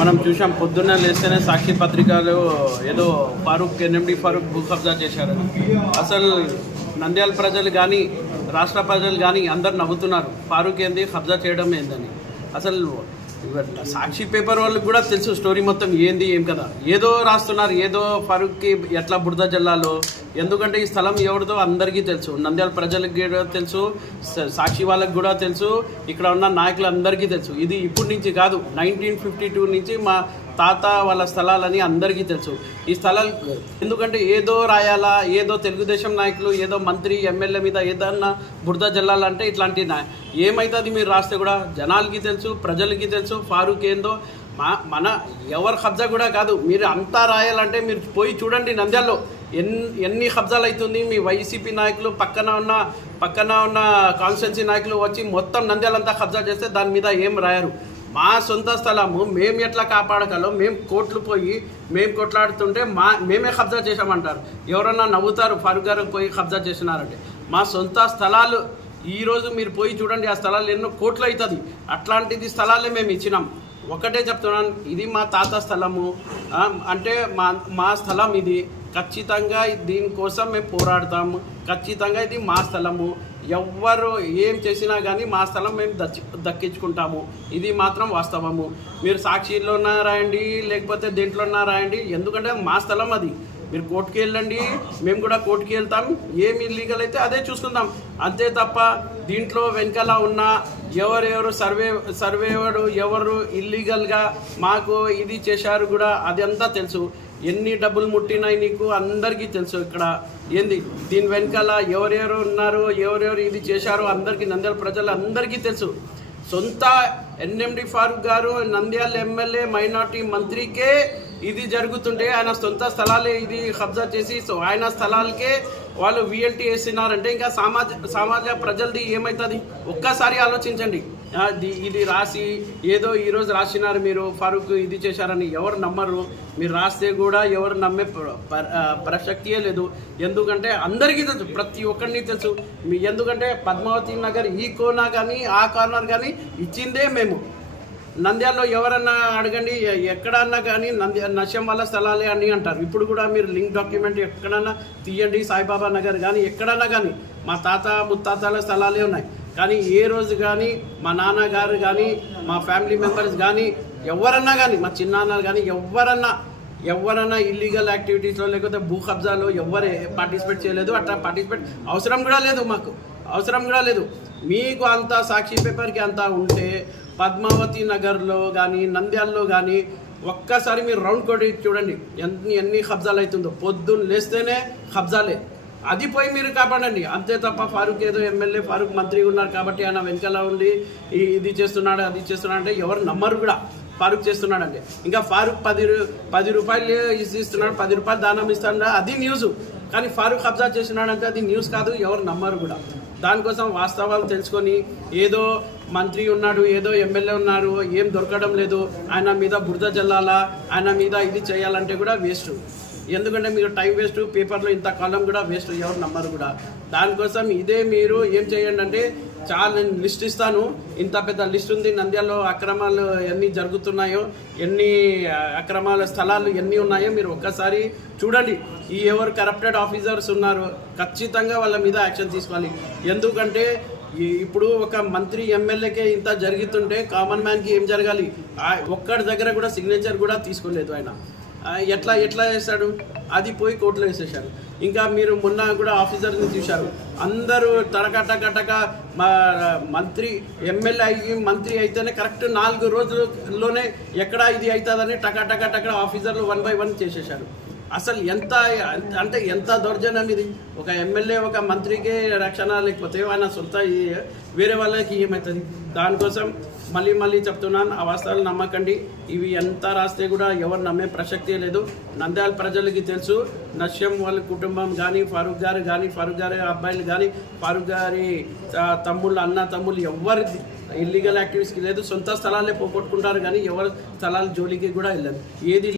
మనం చూసాం పొద్దున్న లేస్తేనే సాక్షి పత్రికలు ఏదో ఫారూక్ ఎన్ఎండి ఫారూక్ భూ కబ్జా చేశారని అసలు నంద్యాల ప్రజలు కానీ రాష్ట్ర ప్రజలు కానీ అందరు నవ్వుతున్నారు. ఫారూక్ ఏంది కబ్జా చేయడం ఏందని. అసలు సాక్షి పేపర్ వాళ్ళకి కూడా తెలుసు స్టోరీ మొత్తం ఏంది ఏం కదా. ఏదో రాస్తున్నారు ఏదో ఫారూక్కి ఎట్లా బురద జల్లాలో ఎందుకంటే ఈ స్థలం ఎవరిదో అందరికీ తెలుసు. నంద్యాల ప్రజలకు కూడా తెలుసు సాక్షి వాళ్ళకి కూడా తెలుసు ఇక్కడ ఉన్న నాయకులందరికీ తెలుసు. ఇది ఇప్పటి నుంచి కాదు నైన్టీన్ ఫిఫ్టీ టూ నుంచి మా తాత వాళ్ళ స్థలాలని అందరికీ తెలుసు. ఈ స్థలాలు ఎందుకంటే ఏదో రాయాలా ఏదో తెలుగుదేశం నాయకులు ఏదో మంత్రి ఎమ్మెల్యే మీద ఏదన్నా బురద జల్లాలంటే ఇట్లాంటి ఏమవుతుంది మీరు రాస్తే కూడా జనాలకి తెలుసు ప్రజలకి తెలుసు ఫారూక్ ఏందో. మా మన ఎవరి కబ్జా కూడా కాదు. మీరు అంతా రాయాలంటే మీరు పోయి చూడండి నంద్యాల్లో. ఎన్ ఎన్ని కబ్జాలు అవుతుంది మీ వైసీపీ నాయకులు పక్కన ఉన్న పక్కన ఉన్న కాన్స్టిట్యున్సీ నాయకులు వచ్చి మొత్తం నంద్యాలంతా కబ్జా చేస్తే దాని మీద ఏం రాయరు. మా సొంత స్థలము మేము ఎట్లా కాపాడగలం? మేము కోట్లు పోయి మేము కొట్లాడుతుంటే మా మేమే కబ్జా చేసామంటారు ఎవరన్నా నవ్వుతారు ఫారూక్ గారు పోయి కబ్జా చేసినారంటే. మా సొంత స్థలాలు ఈరోజు మీరు పోయి చూడండి ఆ స్థలాలు ఎన్నో కోట్లు అవుతుంది అట్లాంటిది స్థలాలే మేము ఇచ్చినాం. ఒకటే చెప్తున్నాను ఇది మా తాత స్థలము అంటే మా మా స్థలం ఇది. ఖచ్చితంగా దీనికోసం మేము పోరాడతాము. ఖచ్చితంగా ఇది మా స్థలము. ఎవ్వరు ఏం చేసినా కానీ మా స్థలం మేము దచ్చి దక్కించుకుంటాము. ఇది మాత్రం వాస్తవము. మీరు సాక్షిలోనా రాయండి లేకపోతే దేంట్లోనా రాయండి ఎందుకంటే మా స్థలం అది. మీరు కోర్టుకి వెళ్ళండి మేము కూడా కోర్టుకి వెళ్తాం. ఏం ఇల్లీగల్ అయితే అదే చూసుకుందాం. అంతే తప్ప దీంట్లో వెనకాల ఉన్న ఎవరెవరు సర్వే సర్వేవరు ఎవరు ఇల్లీగల్గా మాకు ఇది చేశారు కూడా అదంతా తెలుసు. ఎన్ని డబ్బులు ముట్టినాయి నీకు అందరికీ తెలుసు ఇక్కడ. ఏంది? దీని వెనకాల ఎవరెవరు ఉన్నారు ఎవరెవరు ఇది చేశారో అందరికీ నంద్యాల ప్రజలు అందరికీ తెలుసు. సొంత ఎన్ఎండి ఫారూక్ గారు నంద్యాల ఎమ్మెల్యే మైనార్టీ మంత్రికే ఇది జరుగుతుంటే ఆయన సొంత స్థలాలే ఇది కబ్జా చేసి సో ఆయన స్థలాలకే వాళ్ళు విఎల్టీ వేస్తున్నారంటే ఇంకా సమాజ సమాజ ప్రజలది ఏమవుతుంది ఒక్కసారి ఆలోచించండి. ఇది రాసి ఏదో ఈరోజు రాసినారు మీరు ఫరూక్ ఇది చేశారని ఎవరు నమ్మరు. మీరు రాస్తే కూడా ఎవరు నమ్మే ప్రసక్తియే లేదు. ఎందుకంటే అందరికీ తెలుసు ప్రతి ఒక్కరిని తెలుసు. మీ ఎందుకంటే పద్మావతి నగర్ ఈ కోనా కానీ ఆ కార్నర్ కానీ ఇచ్చిందే మేము. నంద్యాలలో ఎవరన్నా అడగండి ఎక్కడన్నా కానీ నంద్య నశ్యం వల్ల స్థలాలే అని అంటారు. ఇప్పుడు కూడా మీరు లింక్ డాక్యుమెంట్ ఎక్కడన్నా తీయండి సాయిబాబా నగర్ కానీ ఎక్కడన్నా కానీ. మా తాత ముత్తాతల స్థలాలే ఉన్నాయి. కానీ ఏ రోజు కానీ మా నాన్నగారు కానీ మా ఫ్యామిలీ మెంబర్స్ కానీ ఎవరన్నా కానీ మా చిన్నాన్నలు కానీ ఎవరన్నా ఎవరన్నా ఇల్లీగల్ యాక్టివిటీస్లో లేకపోతే భూ కబ్జాలో ఎవరు పార్టిసిపేట్ చేయలేదు. అట్లా పార్టిసిపేట్ అవసరం కూడా లేదు మాకు. అవసరం కూడా లేదు. మీకు అంత సాక్షి పేపర్కి అంతా ఉంటే పద్మావతి నగర్లో కానీ నంద్యాలలో కానీ ఒక్కసారి మీరు రౌండ్ కొట్టి చూడండి. ఎన్ని ఎన్ని కబ్జాలు అవుతుందో. పొద్దున్న లేస్తేనే కబ్జాలే. అది పోయి మీరు కాపాడండి. అంతే తప్ప ఫారూక్ ఏదో ఎమ్మెల్యే ఫారూక్ మంత్రి ఉన్నారు కాబట్టి ఆయన వెనకాల ఉండి ఇది చేస్తున్నాడు అది చేస్తున్నాడు అంటే ఎవరు నమ్మరు కూడా. ఫారూక్ చేస్తున్నాడండి ఇంకా ఫారూక్ పది రూ- పది రూపాయలు ఇస్తున్నాడు పది రూపాయలు దానం ఇస్తాడు అది న్యూస్. కానీ ఫారూక్ కబ్జా చేస్తున్నాడంటే అది న్యూస్ కాదు ఎవరు నమ్మరు కూడా. దానికోసం వాస్తవాలు తెలుసుకొని ఏదో మంత్రి ఉన్నాడు ఏదో ఎమ్మెల్యే ఉన్నారు ఏం దొరకడం లేదు ఆయన మీద బురద జల్లాలా ఆయన మీద ఇది చేయాలంటే కూడా వేస్ట్ ఎందుకంటే మీరు టైం వేస్ట్ పేపర్లో ఇంత కాలం కూడా వేస్ట్ ఎవరు నమ్మరు కూడా. దానికోసం ఇదే మీరు ఏం చేయండి అంటే చాలా నేను లిస్ట్ ఇస్తాను. ఇంత పెద్ద లిస్ట్ ఉంది. నంద్యాలలో అక్రమాలు ఎన్ని జరుగుతున్నాయో ఎన్ని అక్రమాల స్థలాలు ఎన్ని ఉన్నాయో మీరు ఒక్కసారి చూడండి. ఈ ఎవరు కరప్టెడ్ ఆఫీసర్స్ ఉన్నారు ఖచ్చితంగా వాళ్ళ మీద యాక్షన్ తీసుకోవాలి. ఎందుకంటే ఇప్పుడు ఒక మంత్రి ఎమ్మెల్యేకే ఇంత జరుగుతుంటే కామన్ మ్యాన్కి ఏం జరగాలి? ఆ ఒక్కడి దగ్గర కూడా సిగ్నేచర్ కూడా తీసుకోలేదు ఆయన. ఎట్లా ఎట్లా చేశాడు? అది పోయి కోర్టులో వేసేసాడు ఇంకా మీరు మొన్న కూడా ఆఫీసర్ని చూశారు. అందరూ టక టక టక మా మంత్రి ఎమ్మెల్యే అయ్యి మంత్రి అయితేనే కరెక్ట్ నాలుగు రోజుల్లోనే ఎక్కడ ఇది అవుతుందని టక టక టకా ఆఫీసర్లు వన్ బై వన్ చేసేసారు అసలు ఎంత అంటే ఎంత దౌర్జన్యం ఇది? ఒక ఎమ్మెల్యే ఒక మంత్రికి రక్షణ లేకపోతే ఆయన సొంత వేరే వాళ్ళకి ఏమవుతుంది దానికోసం మళ్ళీ మళ్ళీ చెప్తున్నాను ఆ వాస్తవాలు నమ్మకండి. ఇవి ఎంత రాస్తే కూడా ఎవరు నమ్మే ప్రసక్తే లేదు. నంద్యాల ప్రజలకి తెలుసు నశ్యం వాళ్ళ కుటుంబం కానీ ఫారూక్ గారు కానీ ఫారూక్ గారి అబ్బాయిలు కానీ ఫారూక్ గారి తమ్ముళ్ళు అన్న తమ్ముళ్ళు ఎవరి ఇల్లీగల్ యాక్టివిటీస్కి లేదు. సొంత స్థలాలే పోగొట్టుకుంటారు కానీ ఎవరి స్థలాల జోలికి కూడా వెళ్ళదు ఏది